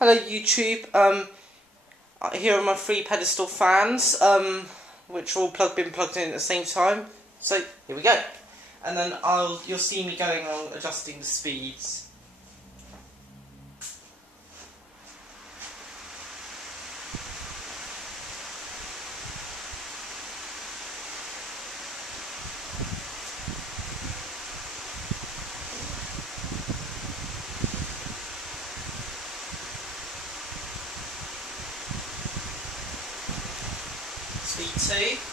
Hello YouTube, here are my 3 pedestal fans, which are all been plugged in at the same time. So here we go, and then you'll see me going on adjusting the speeds. Speed 2.